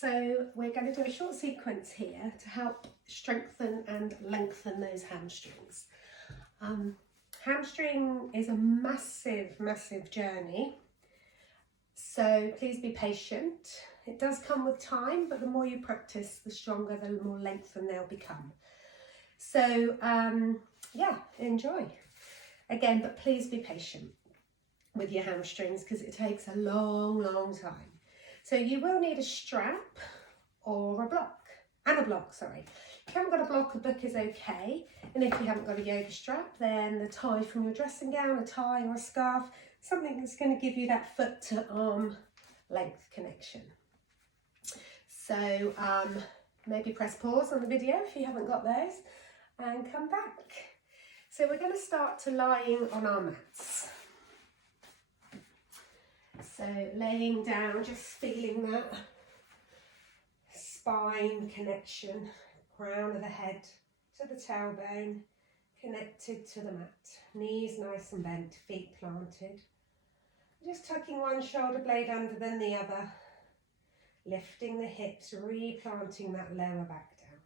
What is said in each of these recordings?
So we're going to do a short sequence here to help strengthen and lengthen those hamstrings. Hamstring is a massive journey, so please be patient. It does come with time, but the more you practice, the stronger, the more lengthened they'll become. So yeah, enjoy. Again, but please be patient with your hamstrings because it takes a long time. So you will need a strap or a block, sorry. If you haven't got a block, a book is okay. And if you haven't got a yoga strap, then the tie from your dressing gown, a tie or a scarf, something that's going to give you that foot to arm length connection. So maybe press pause on the video if you haven't got those and come back. So we're going to start to lying on our mats. So laying down, just feeling that spine connection, crown of the head to the tailbone, connected to the mat. Knees nice and bent, feet planted. Just tucking one shoulder blade under than the other, lifting the hips, replanting that lower back down.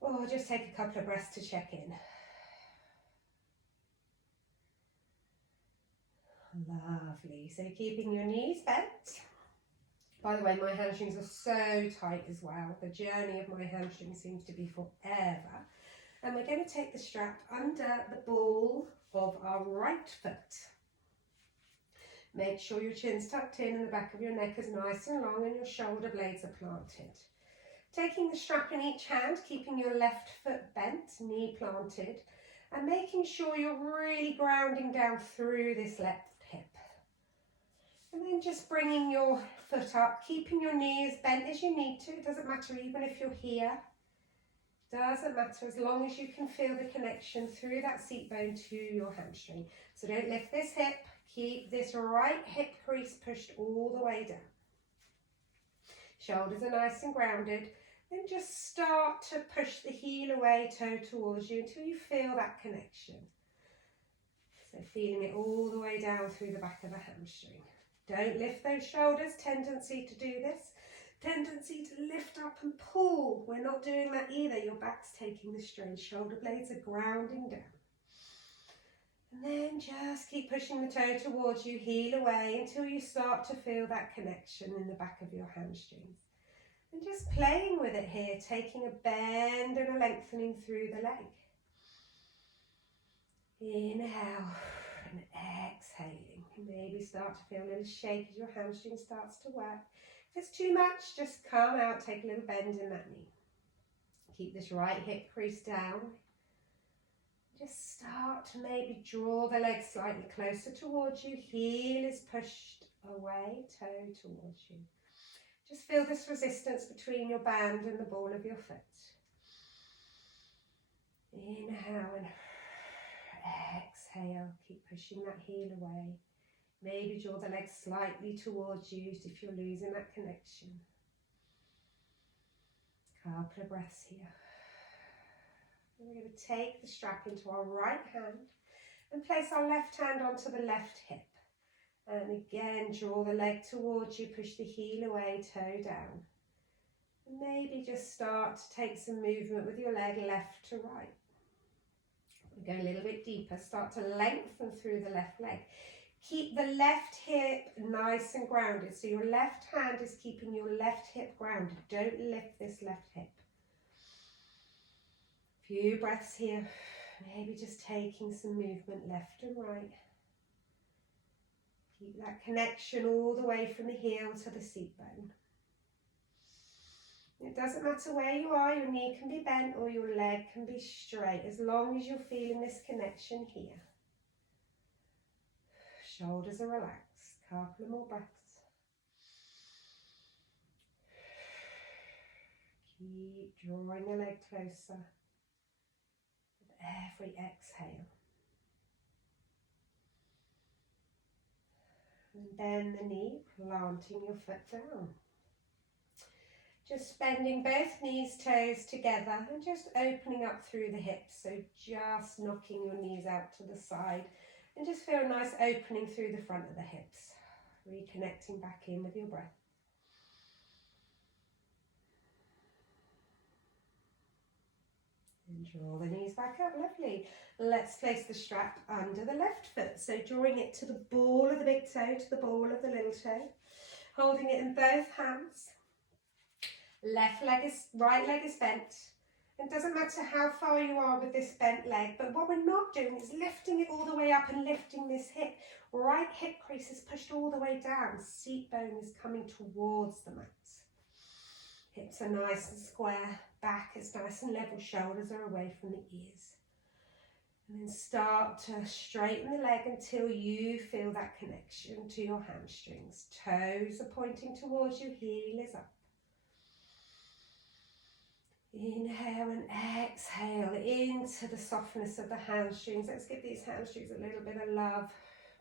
Or just take a couple of breaths to check in. Lovely. So keeping your knees bent. By the way, my hamstrings are so tight as well. The journey of my hamstring seems to be forever. And we're going to take the strap under the ball of our right foot. Make sure your chin's tucked in and the back of your neck is nice and long and your shoulder blades are planted. Taking the strap in each hand, keeping your left foot bent, knee planted, and making sure you're really grounding down through this left hip. And then just bringing your foot up, keeping your knees bent as you need to. It doesn't matter even if you're here. Doesn't matter as long as you can feel the connection through that seat bone to your hamstring. So don't lift this hip. Keep this right hip crease pushed all the way down. Shoulders are nice and grounded. Then just start to push the heel away, toe towards you until you feel that connection. So feeling it all the way down through the back of the hamstring. Don't lift those shoulders, tendency to do this. Tendency to lift up and pull. We're not doing that either. Your back's taking the strain. Shoulder blades are grounding down. And then just keep pushing the toe towards you, heel away until you start to feel that connection in the back of your hamstrings. And just playing with it here, taking a bend and a lengthening through the leg. Inhale and exhaling. Maybe start to feel a little shake as your hamstring starts to work. If it's too much, just come out, take a little bend in that knee. Keep this right hip crease down. Just start to maybe draw the leg slightly closer towards you. Heel is pushed away, toe towards you. Just feel this resistance between your band and the ball of your foot. Inhale and exhale. Keep pushing that heel away. Maybe draw the leg slightly towards you if you're losing that connection. Couple of breaths here. And we're going to take the strap into our right hand and place our left hand onto the left hip. And again, draw the leg towards you, push the heel away, toe down. And maybe just start to take some movement with your leg left to right. We go a little bit deeper, start to lengthen through the left leg. Keep the left hip nice and grounded. So your left hand is keeping your left hip grounded. Don't lift this left hip. Few breaths here. Maybe just taking some movement left and right. Keep that connection all the way from the heel to the seat bone. It doesn't matter where you are, your knee can be bent or your leg can be straight, as long as you're feeling this connection here. Shoulders are relaxed. Couple of more breaths. Keep drawing the leg closer with every exhale. And bend the knee, planting your foot down. Just bending both knees, toes together and just opening up through the hips. So just knocking your knees out to the side and just feel a nice opening through the front of the hips. Reconnecting back in with your breath. And draw the knees back up, lovely. Let's place the strap under the left foot. So drawing it to the ball of the big toe, to the ball of the little toe. Holding it in both hands. Right leg is bent. It doesn't matter how far you are with this bent leg, but what we're not doing is lifting it all the way up and lifting this hip. Right hip crease is pushed all the way down. Seat bone is coming towards the mat. Hips are nice and square. Back is nice and level. Shoulders are away from the ears. And then start to straighten the leg until you feel that connection to your hamstrings. Toes are pointing towards you. Heel is up. Inhale and exhale into the softness of the hamstrings. Let's give these hamstrings a little bit of love.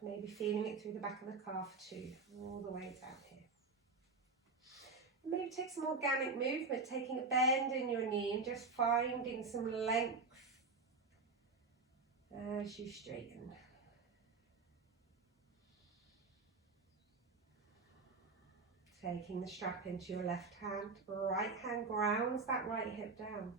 Maybe feeling it through the back of the calf too, all the way down here. Maybe take some organic movement, taking a bend in your knee and just finding some length as you straighten. Taking the strap into your left hand, right hand grounds that right hip down.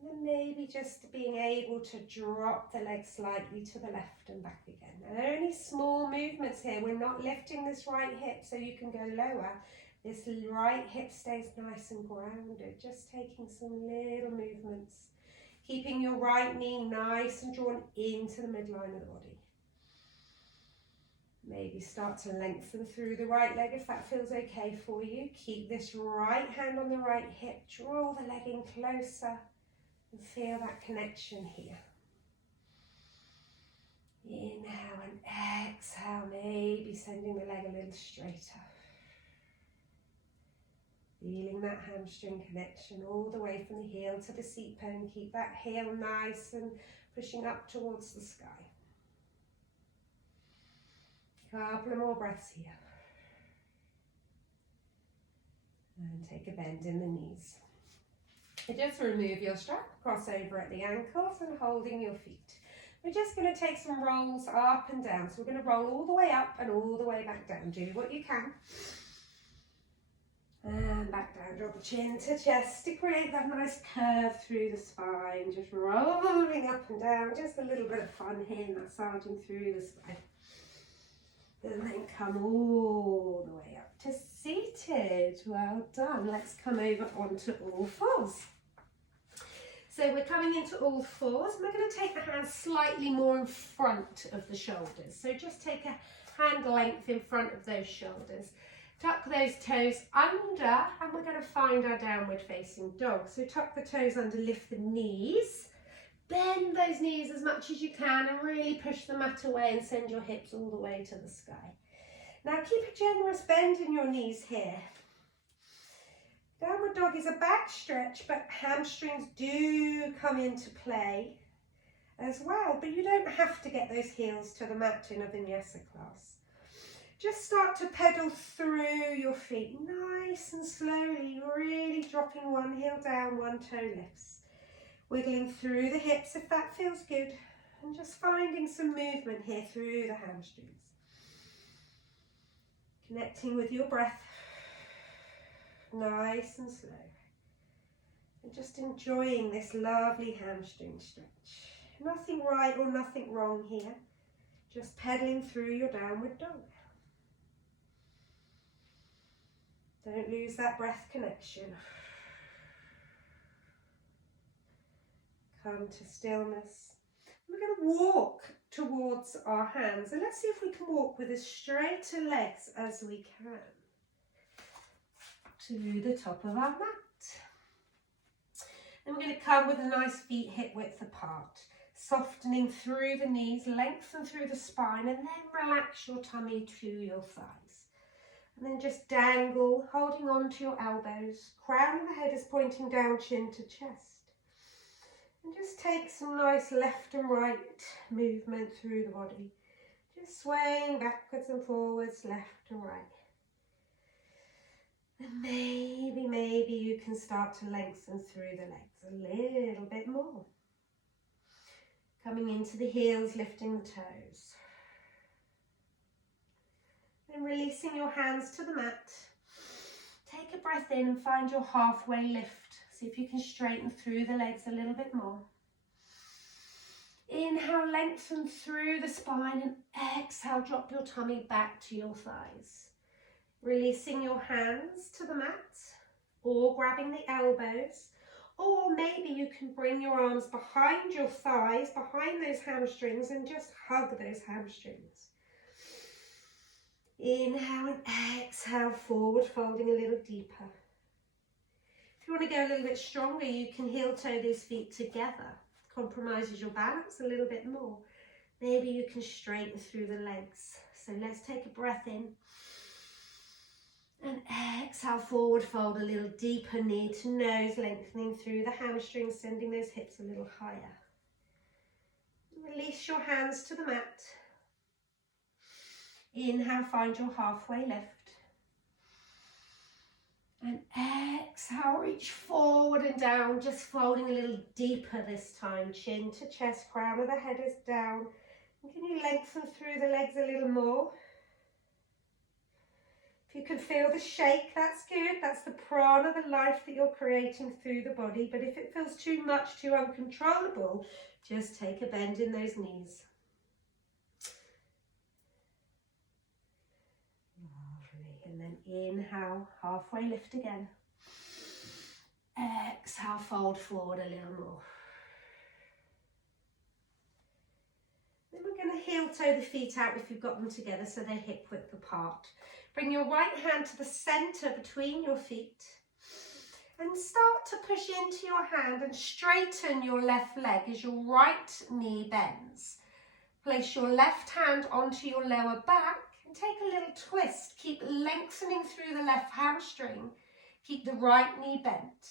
And then maybe just being able to drop the leg slightly to the left and back again. And only small movements here. We're not lifting this right hip so you can go lower. This right hip stays nice and grounded. Just taking some little movements. Keeping your right knee nice and drawn into the midline of the body. Maybe start to lengthen through the right leg if that feels okay for you. Keep this right hand on the right hip. Draw the leg in closer and feel that connection here. Inhale and exhale, maybe sending the leg a little straighter. Feeling that hamstring connection all the way from the heel to the seat bone. Keep that heel nice and pushing up towards the sky. Couple of more breaths here. And take a bend in the knees. And just remove your strap, cross over at the ankles and holding your feet. We're just going to take some rolls up and down. So we're going to roll all the way up and all the way back down. Do what you can. And back down, drop the chin to chest to create that nice curve through the spine. Just rolling up and down. Just a little bit of fun here, massaging through the spine. And then come all the way up to seated. Well done. Let's come over onto all fours. So we're coming into all fours. And we're going to take the hands slightly more in front of the shoulders. So just take a hand length in front of those shoulders. Tuck those toes under and we're going to find our downward facing dog. So tuck the toes under, lift the knees. Bend those knees as much as you can and really push the mat away and send your hips all the way to the sky. Now keep a generous bend in your knees here. Downward dog is a back stretch, but hamstrings do come into play as well. But you don't have to get those heels to the mat in a vinyasa class. Just start to pedal through your feet nice and slowly, really dropping one heel down, one toe lifts. Wiggling through the hips if that feels good, and just finding some movement here through the hamstrings. Connecting with your breath, nice and slow. And just enjoying this lovely hamstring stretch. Nothing right or nothing wrong here, just pedaling through your downward dog. Don't lose that breath connection. Come to stillness. We're going to walk towards our hands and let's see if we can walk with as straighter legs as we can to the top of our mat. Then we're going to come with a nice feet hip width apart, softening through the knees, lengthen through the spine and then relax your tummy to your thighs. And then just dangle, holding on to your elbows, crown of the head is pointing down, chin to chest. And just take some nice left and right movement through the body. Just swaying backwards and forwards, left and right. And maybe you can start to lengthen through the legs a little bit more. Coming into the heels, lifting the toes. And releasing your hands to the mat. Take a breath in and find your halfway lift. See if you can straighten through the legs a little bit more. Inhale, lengthen through the spine, and exhale, drop your tummy back to your thighs. Releasing your hands to the mat, or grabbing the elbows, or maybe you can bring your arms behind your thighs, behind those hamstrings, and just hug those hamstrings. Inhale and exhale, forward folding a little deeper. If you want to go a little bit stronger, you can heel toe these feet together. Compromises your balance a little bit more. Maybe you can straighten through the legs. So let's take a breath in. And exhale, forward fold a little deeper, knee to nose, lengthening through the hamstrings, sending those hips a little higher. Release your hands to the mat. Inhale, find your halfway lift. And exhale, reach forward and down, just folding a little deeper this time. Chin to chest, crown of the head is down. And can you lengthen through the legs a little more? If you can feel the shake, that's good. That's the prana, the life that you're creating through the body. But if it feels too much, too uncontrollable, just take a bend in those knees. And then inhale, halfway lift again. Exhale, fold forward a little more. Then we're going to heel toe the feet out if you've got them together so they're hip width apart. Bring your right hand to the centre between your feet and start to push into your hand and straighten your left leg as your right knee bends. Place your left hand onto your lower back. Take a little twist. Keep lengthening through the left hamstring. Keep the right knee bent.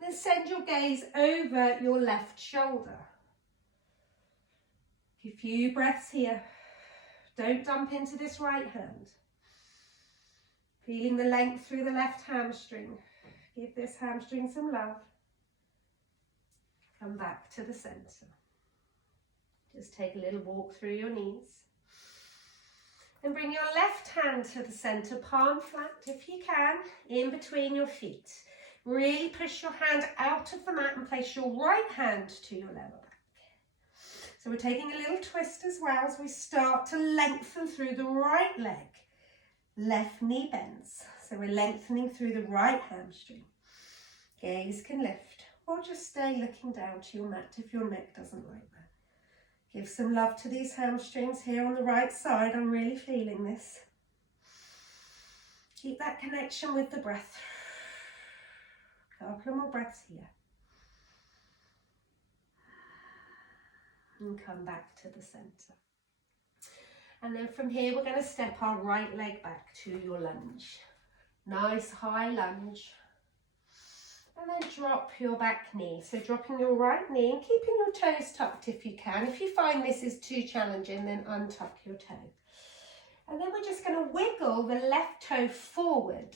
Then send your gaze over your left shoulder. A few breaths here. Don't dump into this right hand. Feeling the length through the left hamstring. Give this hamstring some love. Come back to the centre. Just take a little walk through your knees. And bring your left hand to the centre, palm flat if you can, in between your feet. Really push your hand out of the mat and place your right hand to your lower back. So we're taking a little twist as well as we start to lengthen through the right leg. Left knee bends. So we're lengthening through the right hamstring. Gaze can lift, or just stay looking down to your mat if your neck doesn't like that. Give some love to these hamstrings here on the right side. I'm really feeling this. Keep that connection with the breath. A couple more breaths here. And come back to the centre. And then from here, we're going to step our right leg back to your lunge. Nice high lunge. And then drop your back knee. So dropping your right knee and keeping your toes tucked if you can. If you find this is too challenging, then untuck your toe. And then we're just going to wiggle the left toe forward.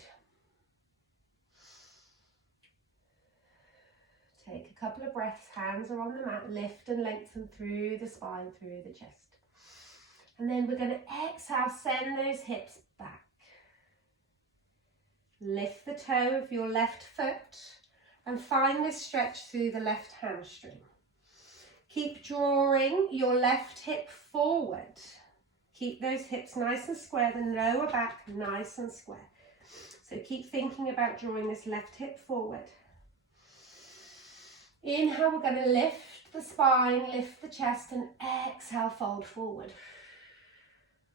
Take a couple of breaths. Hands are on the mat. Lift and lengthen through the spine, through the chest. And then we're going to exhale, send those hips back. Lift the toe of your left foot. And find this stretch through the left hamstring. Keep drawing your left hip forward. Keep those hips nice and square, the lower back nice and square. So keep thinking about drawing this left hip forward. Inhale, we're going to lift the spine, lift the chest, and exhale, fold forward.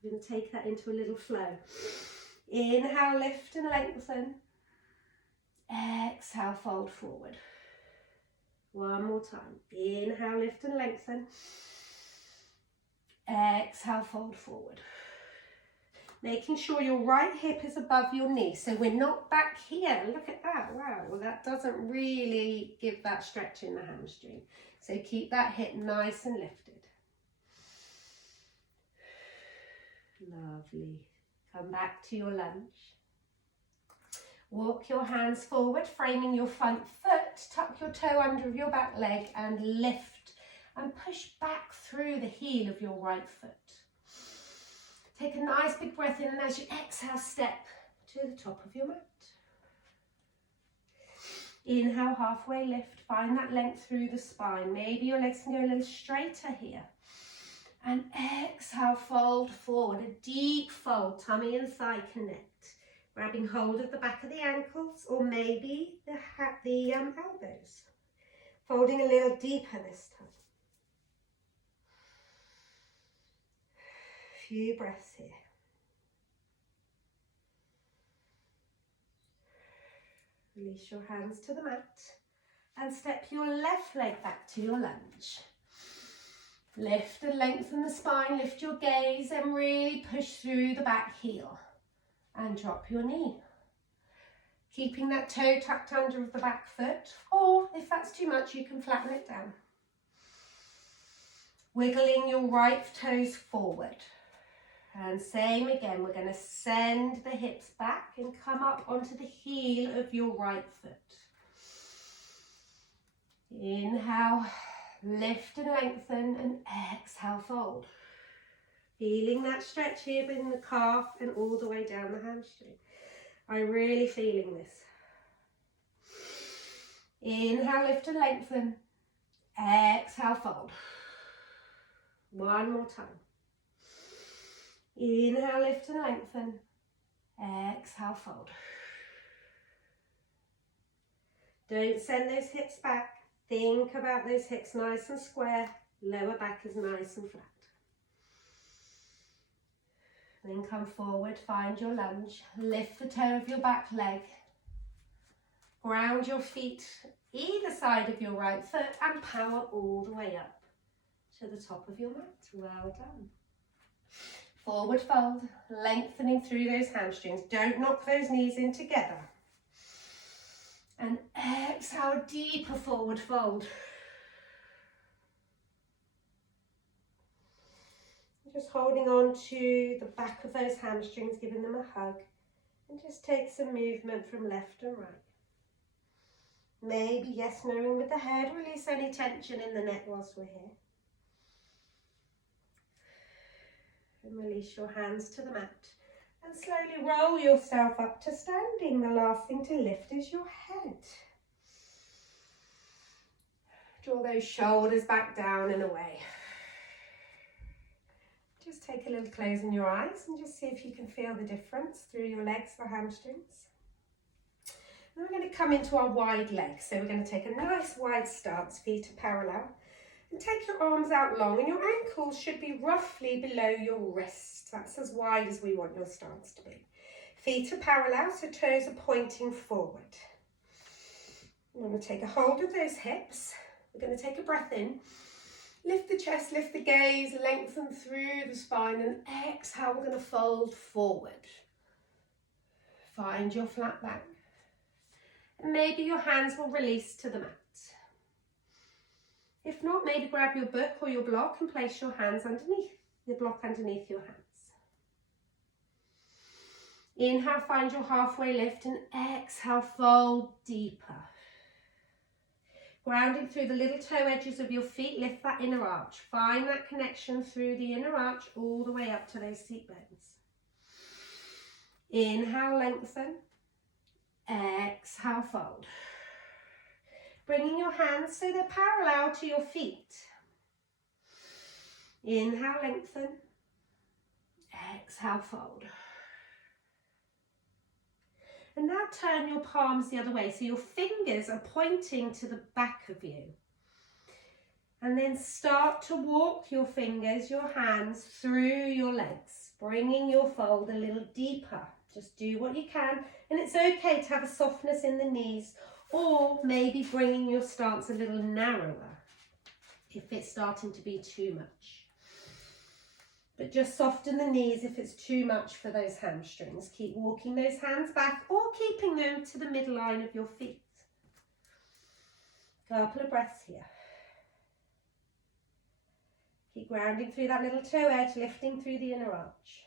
We're going to take that into a little flow. Inhale, lift and lengthen. Exhale, fold forward. One more time. Inhale, lift and lengthen. Exhale, fold forward. Making sure your right hip is above your knee. So we're not back here. Look at that. Wow. Well, that doesn't really give that stretch in the hamstring. So keep that hip nice and lifted. Lovely. Come back to your lunge. Walk your hands forward, framing your front foot, tuck your toe under your back leg and lift and push back through the heel of your right foot. Take a nice big breath in and as you exhale, step to the top of your mat. Inhale, halfway lift. Find that length through the spine. Maybe your legs can go a little straighter here. And exhale, fold forward. A deep fold, tummy and thigh connect. Grabbing hold of the back of the ankles or maybe the elbows. Folding a little deeper this time. Few breaths here. Release your hands to the mat and step your left leg back to your lunge. Lift and lengthen the spine, lift your gaze and really push through the back heel and drop your knee. Keeping that toe tucked under the back foot, or if that's too much, you can flatten it down. Wiggling your right toes forward. And same again, we're going to send the hips back and come up onto the heel of your right foot. Inhale, lift and lengthen, and exhale, fold. Feeling that stretch here in the calf and all the way down the hamstring. I'm really feeling this. Inhale, lift and lengthen. Exhale, fold. One more time. Inhale, lift and lengthen. Exhale, fold. Don't send those hips back. Think about those hips nice and square. Lower back is nice and flat. Then come forward, find your lunge. Lift the toe of your back leg. Ground your feet either side of your right foot and power all the way up to the top of your mat. Well done. Forward fold, lengthening through those hamstrings. Don't knock those knees in together. And exhale, deeper forward fold. Just holding on to the back of those hamstrings, giving them a hug. And just take some movement from left and right. Maybe, yes, knowing with the head, release any tension in the neck whilst we're here. And release your hands to the mat. And slowly roll yourself up to standing. The last thing to lift is your head. Draw those shoulders back down and away. Just take a little close in your eyes and just see if you can feel the difference through your legs, the hamstrings. Then we're going to come into our wide legs. So we're going to take a nice wide stance, feet are parallel. And take your arms out long and your ankles should be roughly below your wrists. That's as wide as we want your stance to be. Feet are parallel, so toes are pointing forward. We're going to take a hold of those hips. We're going to take a breath in. Lift the chest, lift the gaze, lengthen through the spine and exhale, we're going to fold forward. Find your flat back. And maybe your hands will release to the mat. If not, maybe grab your book or your block and place your hands underneath, your block underneath your hands. Inhale, find your halfway lift and exhale, fold deeper. Grounding through the little toe edges of your feet, lift that inner arch. Find that connection through the inner arch all the way up to those seat bones. Inhale, lengthen. Exhale, fold. Bringing your hands so they're parallel to your feet. Inhale, lengthen. Exhale, fold. And now turn your palms the other way, so your fingers are pointing to the back of you. And then start to walk your fingers, your hands through your legs, bringing your fold a little deeper. Just do what you can, and it's okay to have a softness in the knees, or maybe bringing your stance a little narrower if it's starting to be too much. But just soften the knees if it's too much for those hamstrings. Keep walking those hands back or keeping them to the midline of your feet. Couple of breaths here. Keep grounding through that little toe edge, lifting through the inner arch.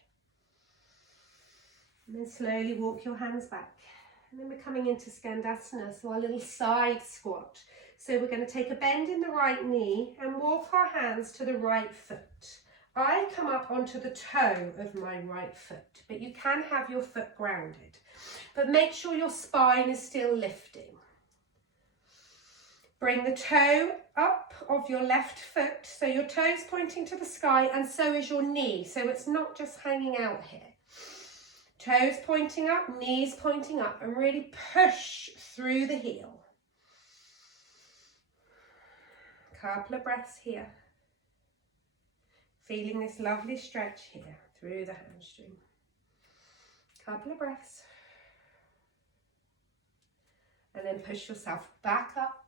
And then slowly walk your hands back. And then we're coming into Skandasana, so our little side squat. So we're going to take a bend in the right knee and walk our hands to the right foot. I come up onto the toe of my right foot, but you can have your foot grounded. But make sure your spine is still lifting. Bring the toe up of your left foot, so your toe's pointing to the sky and so is your knee, so it's not just hanging out here. Toes pointing up, knees pointing up, and really push through the heel. Couple of breaths here. Feeling this lovely stretch here through the hamstring. Couple of breaths. And then push yourself back up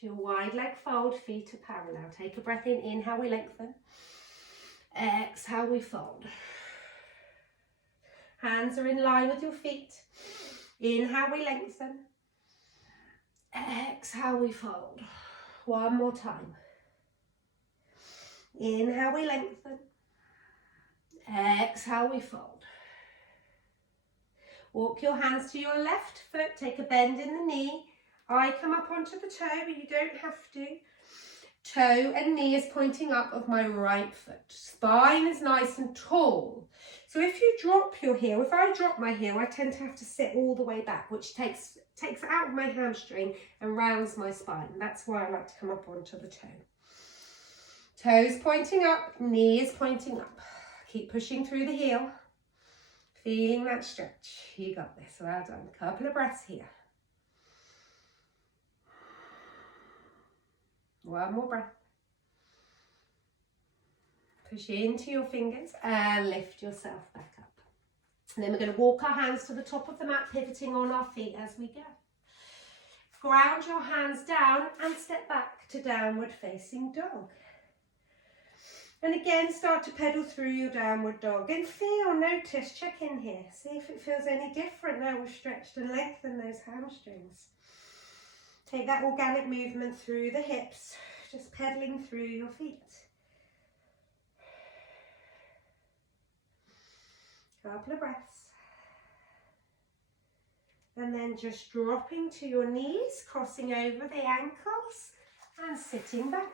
to your wide leg fold, feet are parallel. Take a breath in, inhale, we lengthen. Exhale, we fold. Hands are in line with your feet. Inhale, we lengthen. Exhale, we fold. One more time. Inhale, we lengthen. Exhale, we fold. Walk your hands to your left foot. Take a bend in the knee. I come up onto the toe, but you don't have to. Toe and knee is pointing up of my right foot. Spine is nice and tall. So if you drop your heel, if I drop my heel, I tend to have to sit all the way back, which takes it out of my hamstring and rounds my spine. That's why I like to come up onto the toe. Toes pointing up, knee is pointing up. Keep pushing through the heel. Feeling that stretch. You got this. Well done. Couple of breaths here. One more breath. Push into your fingers and lift yourself back up. And then we're going to walk our hands to the top of the mat, pivoting on our feet as we go. Ground your hands down and step back to downward facing dog. And again, start to pedal through your downward dog and feel, notice, check in here. See if it feels any different now we've stretched and lengthened those hamstrings. Take that organic movement through the hips, just pedaling through your feet. Couple of breaths. And then just dropping to your knees, crossing over the ankles and sitting back.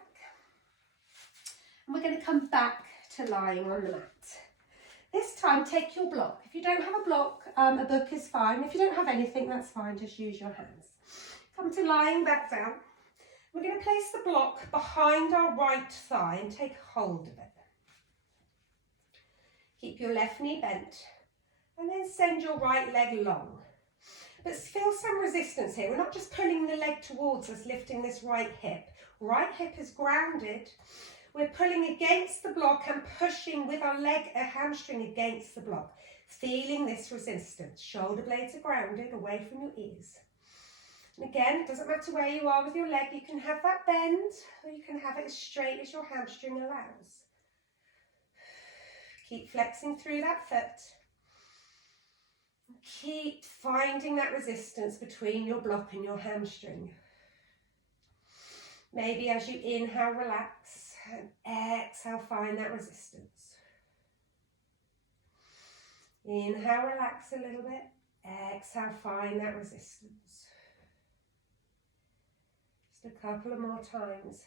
And we're going to come back to lying on the mat. This time, take your block. If you don't have a block, a book is fine. If you don't have anything, that's fine. Just use your hands. Come to lying back down. We're going to place the block behind our right thigh and take hold of it. Keep your left knee bent and then send your right leg long. But feel some resistance here. We're not just pulling the leg towards us, lifting this right hip. Right hip is grounded. We're pulling against the block and pushing with our leg, a hamstring against the block. Feeling this resistance. Shoulder blades are grounded away from your ears. And again, it doesn't matter where you are with your leg. You can have that bend or you can have it as straight as your hamstring allows. Keep flexing through that foot. Keep finding that resistance between your block and your hamstring. Maybe as you inhale, relax. And exhale, find that resistance. Inhale, relax a little bit. Exhale, find that resistance. Just a couple of more times.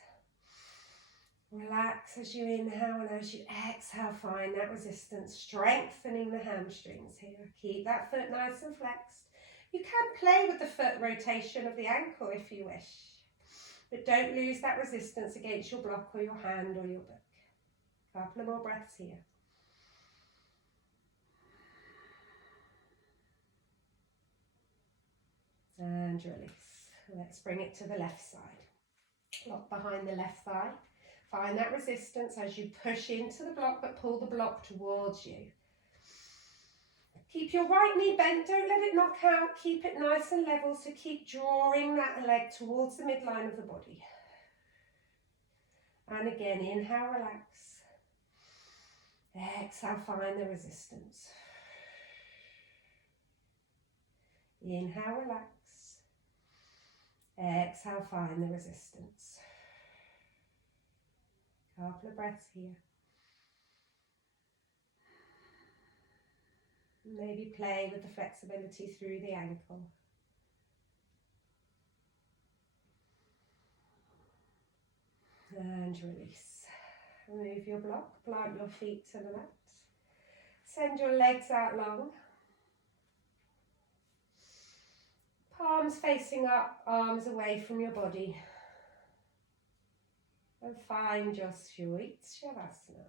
Relax as you inhale and as you exhale, find that resistance, strengthening the hamstrings here. Keep that foot nice and flexed. You can play with the foot rotation of the ankle if you wish, but don't lose that resistance against your block or your hand or your book. Couple of more breaths here. And release. Let's bring it to the left side. Block behind the left thigh. Find that resistance as you push into the block, but pull the block towards you. Keep your right knee bent, don't let it knock out. Keep it nice and level, so keep drawing that leg towards the midline of the body. And again, inhale, relax. Exhale, find the resistance. Inhale, relax. Exhale, find the resistance. Couple of breaths here. Maybe play with the flexibility through the ankle. And release. Remove your block, plant your feet to the mat. Send your legs out long. Palms facing up, arms away from your body. and find your sweet Shavasana.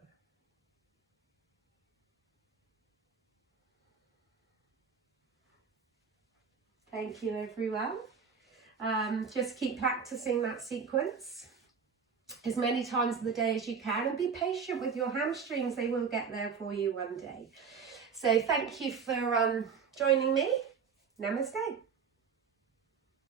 Thank you, everyone. Just keep practicing that sequence as many times of the day as you can, and be patient with your hamstrings. They will get there for you one day. So thank you for joining me. Namaste.